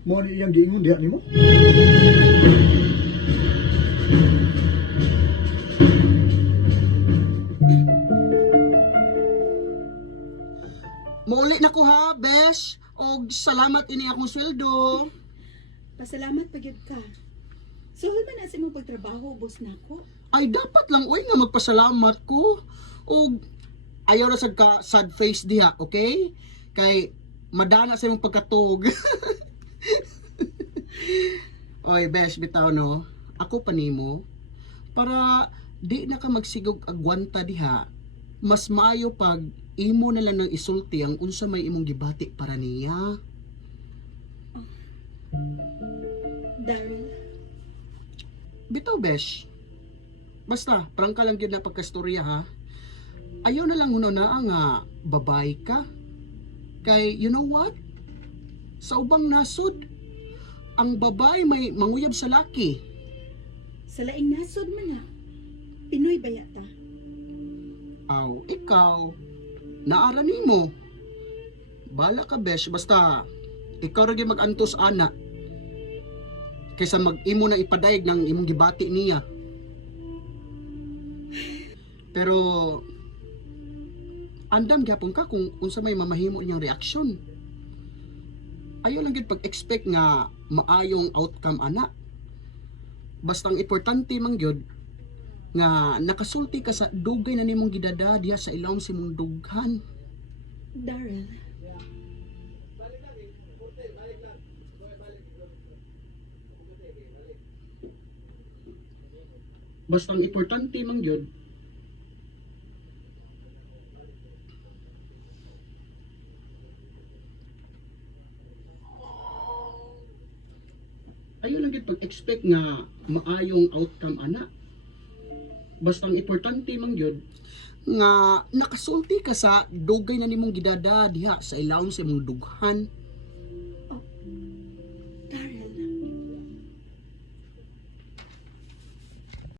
Mo ni iyang giingon diha nimo? Mauli na ko ha, besh. Og salamat ini akong sweldo. Pasalamat pagyud ka. Suhol man na sa imong pagtrabaho, boss nako. Ay dapat lang uy nga magpasalamat ko. Og ayaw na sad ka sad face diha, okay? Kay madana sa imong pagkatog. Oy, besh bitaw no. Ako pa nimo para di na ka magsigog agwanta diha. Mas maayo pag imo na lang nang isulti ang unsa may imong gibati para niya. Daryl, Bitaw, besh. Basta, prangka lang yun na pagkastorya ha. Ayaw na lang huno na nga babae ka. Kay, you know what? Sa ubang nasod, ang babae may manguyab sa laki. sa laing nasod man na. Pinoy ba yata? Aw, ikaw, naara nimo. Bala ka, besh. Basta, ikaw rin yung mag-antos, ana. Kaysa mag-imo na ipadayag ng imong gibati niya. Pero, andam gyapon ka kung unsa may mamahimo niyang reaksyon. Ayaw lang gyud pag-expect nga maayong outcome ana. Basta ang importante man gyud nga nakasulti ka sa dugay na nimong gidada diha sa ilawom sa imong dughan. Daryl, Basta ang importante man gyud ayaw lang gyud pag-expect nga maayong outcome ana. Basta ang importante man gyud nga nakasulti ka sa dugay na nimong gidada diha sa ilawom sa imong dughan.